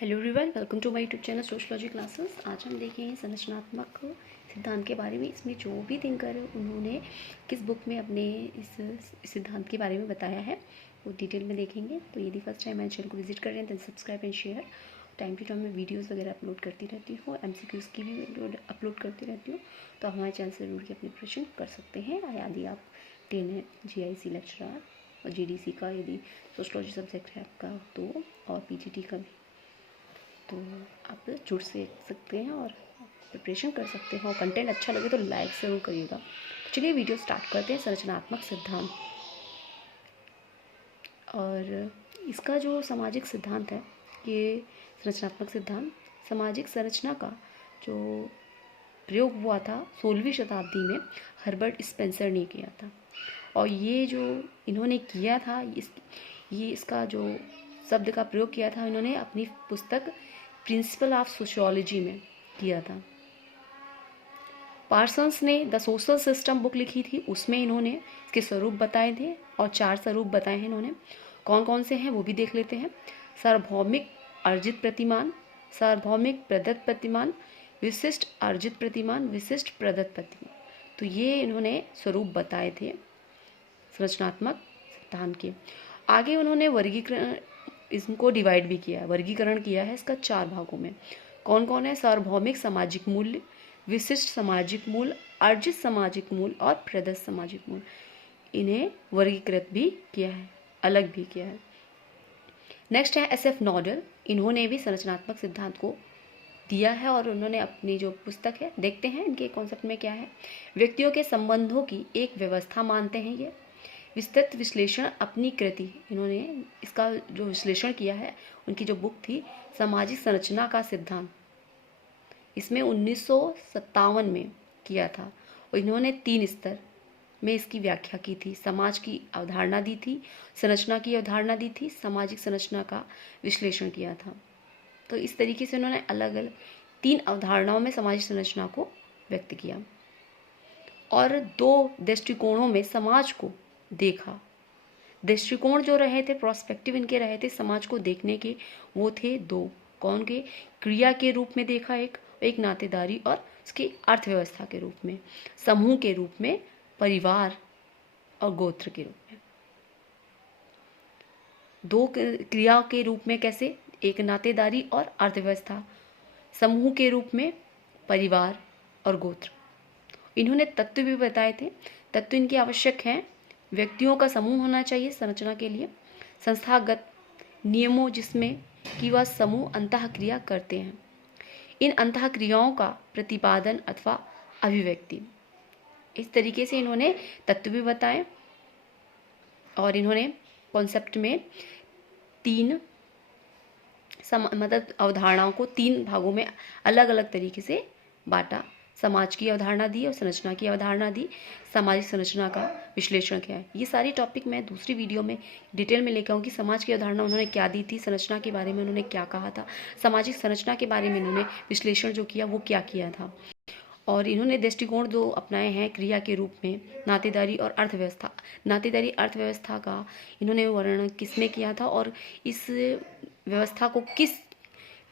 Hello everyone, welcome to my YouTube channel sociology classes. आज हम देखेंगे संरचनात्मक सिद्धांत के बारे में। इसमें जो भी थिंकर है उन्होंने किस बुक में अपने इस सिद्धांत के बारे में बताया है वो डिटेल में देखेंगे। तो यदि फर्स्ट टाइम मेरे चैनल को विजिट कर रहे हैं तो subscribe and share. Time to time मैं वीडियोज़ वगैरह अपलोड करती रहती हूँ, MCQs की भी अपलोड करती रहती हूँ। तो आप हमारे चैनल से जरूर की अपनी प्रिपरेशन कर सकते हैं। यदि आप 10 GIC लेक्चरर और GDC का यदि सोशलॉजी सब्जेक्ट है आपका तो, और PGT का भी, तो आप जुड़ से सकते हैं और प्रिपरेशन कर सकते हैं। और कंटेंट अच्छा लगे तो लाइक ज़रूर करिएगा। तो चलिए वीडियो स्टार्ट करते हैं। संरचनात्मक सिद्धांत, और इसका जो सामाजिक सिद्धांत है, ये संरचनात्मक सिद्धांत सामाजिक संरचना का जो प्रयोग हुआ था 16वीं शताब्दी में हर्बर्ट स्पेंसर ने किया था। और ये जो इन्होंने किया था, इसका जो शब्द का प्रयोग किया था इन्होंने अपनी पुस्तक प्रिंसिपल ऑफ सोशियोलॉजी में किया था। पार्सन्स ने द सोशल सिस्टम बुक लिखी थी, उसमें इन्होंने इसके स्वरूप बताए थे और 4 स्वरूप बताए हैं इन्होंने। कौन कौन से हैं वो भी देख लेते हैं। सार्वभौमिक अर्जित प्रतिमान, सार्वभौमिक प्रदत्त प्रतिमान, विशिष्ट अर्जित प्रतिमान, विशिष्ट प्रदत्त प्रतिमान। तो ये इन्होंने स्वरूप बताए थे संरचनात्मक सिद्धांत के। आगे उन्होंने वर्गीकरण, इसको डिवाइड भी किया है, वर्गीकरण किया है इसका 4 भागों में। कौन कौन है? सार्वभौमिक सामाजिक मूल्य, विशिष्ट सामाजिक मूल्य, अर्जित सामाजिक मूल्य और प्रदत्त सामाजिक मूल्य। इन्हें वर्गीकृत भी किया है, अलग भी किया है। नेक्स्ट है SF नॉडल। इन्होंने भी संरचनात्मक सिद्धांत को दिया है और उन्होंने अपनी जो पुस्तक है, देखते हैं इनके कॉन्सेप्ट में क्या है। व्यक्तियों के संबंधों की एक व्यवस्था मानते हैं ये। विस्तृत विश्लेषण अपनी कृति, इन्होंने इसका जो विश्लेषण किया है, उनकी जो बुक थी सामाजिक संरचना का सिद्धांत, इसमें 1957 में किया था। और इन्होंने 3 स्तर में इसकी व्याख्या की थी। समाज की अवधारणा दी थी, संरचना की अवधारणा दी थी, सामाजिक संरचना का विश्लेषण किया था। तो इस तरीके से उन्होंने अलग अलग 3 अवधारणाओं में सामाजिक संरचना को व्यक्त किया और 2 दृष्टिकोणों में समाज को देखा। दृष्टिकोण जो रहे थे, प्रोस्पेक्टिव इनके रहे थे समाज को देखने के, वो थे 2। कौन के? क्रिया के रूप में देखा एक नातेदारी, और उसकी अर्थव्यवस्था के रूप में, समूह के रूप में, परिवार और गोत्र के रूप में। 2 क्रिया के रूप में कैसे? एक नातेदारी और अर्थव्यवस्था, समूह के रूप में परिवार और गोत्र। इन्होंने तत्व भी बताए थे। तत्व इनके आवश्यक हैं। व्यक्तियों का समूह होना चाहिए संरचना के लिए, संस्थागत नियमों जिसमें कि वह समूह अंतःक्रिया करते हैं, इन अंतःक्रियाओं का प्रतिपादन अथवा अभिव्यक्ति। इस तरीके से इन्होंने तत्व भी बताए और इन्होंने कॉन्सेप्ट में 3 मतलब अवधारणाओं को 3 भागों में अलग अलग तरीके से बांटा। समाज की अवधारणा दी और संरचना की अवधारणा दी, सामाजिक संरचना का विश्लेषण किया है। ये सारी टॉपिक मैं दूसरी वीडियो में डिटेल में लेकर आऊँगी। समाज की अवधारणा उन्होंने क्या दी थी, संरचना के बारे में उन्होंने क्या कहा था, सामाजिक संरचना के बारे में इन्होंने विश्लेषण जो किया वो क्या किया था, और इन्होंने दृष्टिकोण जो अपनाए हैं क्रिया के रूप में, नातेदारी और अर्थव्यवस्था। नातेदारी अर्थव्यवस्था का इन्होंने वर्णन किसमें किया था और इस व्यवस्था को किस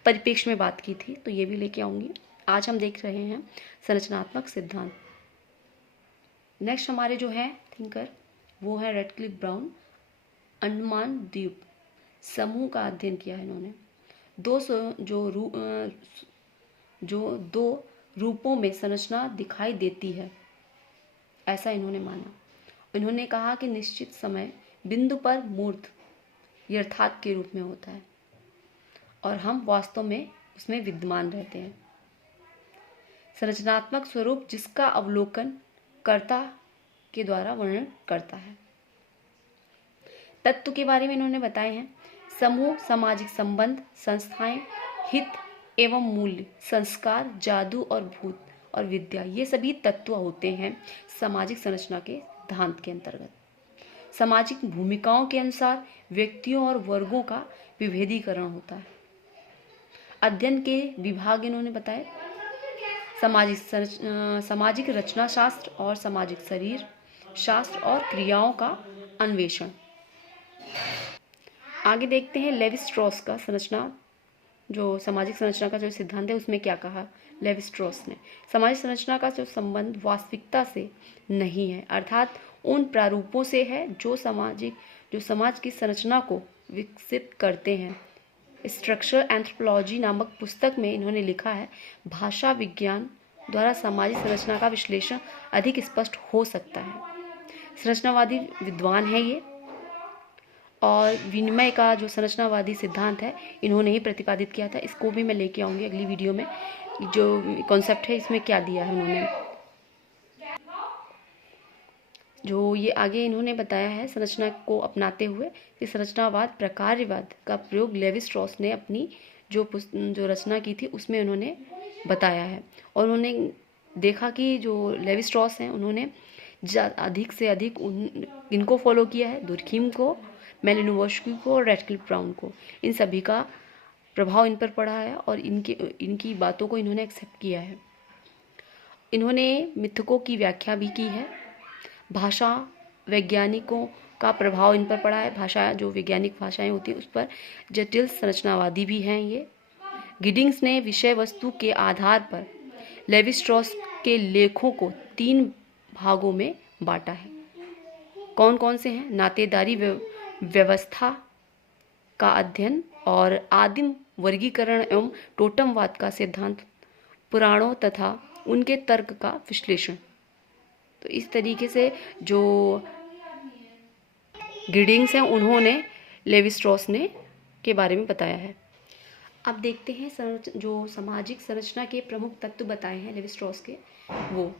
परिप्रेक्ष्य में बात की थी, तो ये भी लेके आऊँगी। आज हम देख रहे हैं संरचनात्मक सिद्धांत। नेक्स्ट हमारे जो है थिंकर वो है रेडक्लिफ ब्राउन। अंडमान द्वीप समूह का अध्ययन किया है इन्होंने। दो रूपों में संरचना दिखाई देती है, ऐसा इन्होंने माना। इन्होंने कहा कि निश्चित समय बिंदु पर मूर्त यथार्थ के रूप में होता है और हम वास्तव में उसमें विद्यमान रहते हैं। संरचनात्मक स्वरूप जिसका अवलोकन कर्ता के द्वारा वर्णन करता है। तत्व के बारे में इन्होंने बताए हैं। समूह, सामाजिक संबंध, संस्थाएं, हित एवं मूल्य, संस्कार, जादू और भूत और विद्या, ये सभी तत्व होते हैं सामाजिक संरचना के सिद्धांत के अंतर्गत। सामाजिक भूमिकाओं के अनुसार व्यक्तियों और वर्गों का विभेदीकरण होता है। अध्ययन के विभाग इन्होंने बताए। सामाजिक रचना शास्त्र और सामाजिक शरीर शास्त्र और क्रियाओं का अन्वेषण। आगे देखते हैं लेवी स्ट्रॉस का संरचना जो सामाजिक संरचना का जो सिद्धांत है उसमें क्या कहा लेवी स्ट्रॉस ने। सामाजिक संरचना का जो संबंध वास्तविकता से नहीं है, अर्थात उन प्रारूपों से है जो समाज की संरचना को विकसित करते हैं। स्ट्रक्चरल एंथ्रोपोलॉजी नामक पुस्तक में इन्होंने लिखा है, भाषा विज्ञान द्वारा सामाजिक संरचना का विश्लेषण अधिक स्पष्ट हो सकता है। संरचनावादी विद्वान है ये, और विनिमय का जो संरचनावादी सिद्धांत है इन्होंने ही प्रतिपादित किया था। इसको भी मैं लेके आऊँगी अगली वीडियो में, जो कॉन्सेप्ट है इसमें क्या दिया है उन्होंने, जो ये आगे इन्होंने बताया है संरचना को अपनाते हुए कि संरचनावाद प्रकार्यवाद का प्रयोग लेवी स्ट्रॉस ने अपनी जो रचना की थी उसमें उन्होंने बताया है। और उन्होंने देखा कि जो लेवी स्ट्रॉस हैं उन्होंने अधिक से अधिक इनको फॉलो किया है, दुर्खीम को, मेलिनोवस्की को और रैडक्लिफ ब्राउन को। इन सभी का प्रभाव इन पर पड़ा है और इनकी बातों को इन्होंने एक्सेप्ट किया है। इन्होंने मिथकों की व्याख्या भी की है। भाषा वैज्ञानिकों का प्रभाव इन पर पड़ा है, भाषा जो वैज्ञानिक भाषाएं होती हैं उस पर जटिल संरचनावादी भी हैं ये। गिडिंग्स ने विषय वस्तु के आधार पर लेवी स्ट्रॉस के लेखों को 3 भागों में बांटा है। कौन कौन से हैं? नातेदारी व्यवस्था का अध्ययन और आदिम वर्गीकरण एवं टोटमवाद का सिद्धांत, पुराणों तथा उनके तर्क का विश्लेषण। तो इस तरीके से जो गिडिंग्स हैं उन्होंने लेवी स्ट्रॉस ने के बारे में बताया है। अब देखते हैं जो सामाजिक संरचना के प्रमुख तत्व बताए हैं लेवी स्ट्रॉस के, वो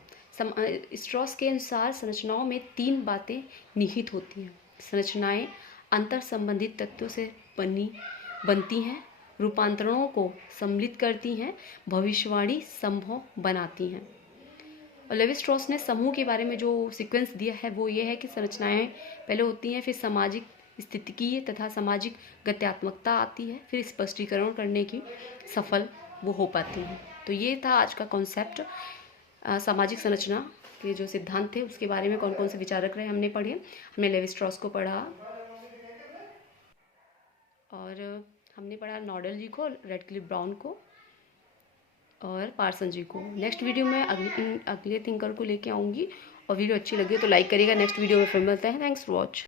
स्ट्रॉस के अनुसार संरचनाओं में 3 बातें निहित होती हैं। संरचनाएं अंतर संबंधित तत्वों से बनती हैं, रूपांतरणों को सम्मिलित करती हैं, भविष्यवाणी संभव बनाती हैं। और लेवी स्ट्रॉस ने समूह के बारे में जो सीक्वेंस दिया है वो ये है कि संरचनाएं पहले होती हैं, फिर सामाजिक स्थितिकीय तथा सामाजिक गत्यात्मकता आती है, फिर स्पष्टीकरण करने की सफल वो हो पाती हैं। तो ये था आज का कॉन्सेप्ट। सामाजिक संरचना के जो सिद्धांत थे उसके बारे में कौन कौन से विचारक रहे हमने पढ़े। हमने लेवी स्ट्रॉस को पढ़ा और हमने पढ़ा नॉडल जी को, रैडक्लिफ ब्राउन को और पार्सन जी को। नेक्स्ट वीडियो में अगले थिंकर को लेके आऊँगी, और वीडियो अच्छी लगी तो लाइक करिएगा। नेक्स्ट वीडियो में फिर मिलते हैं। Thanks for watch.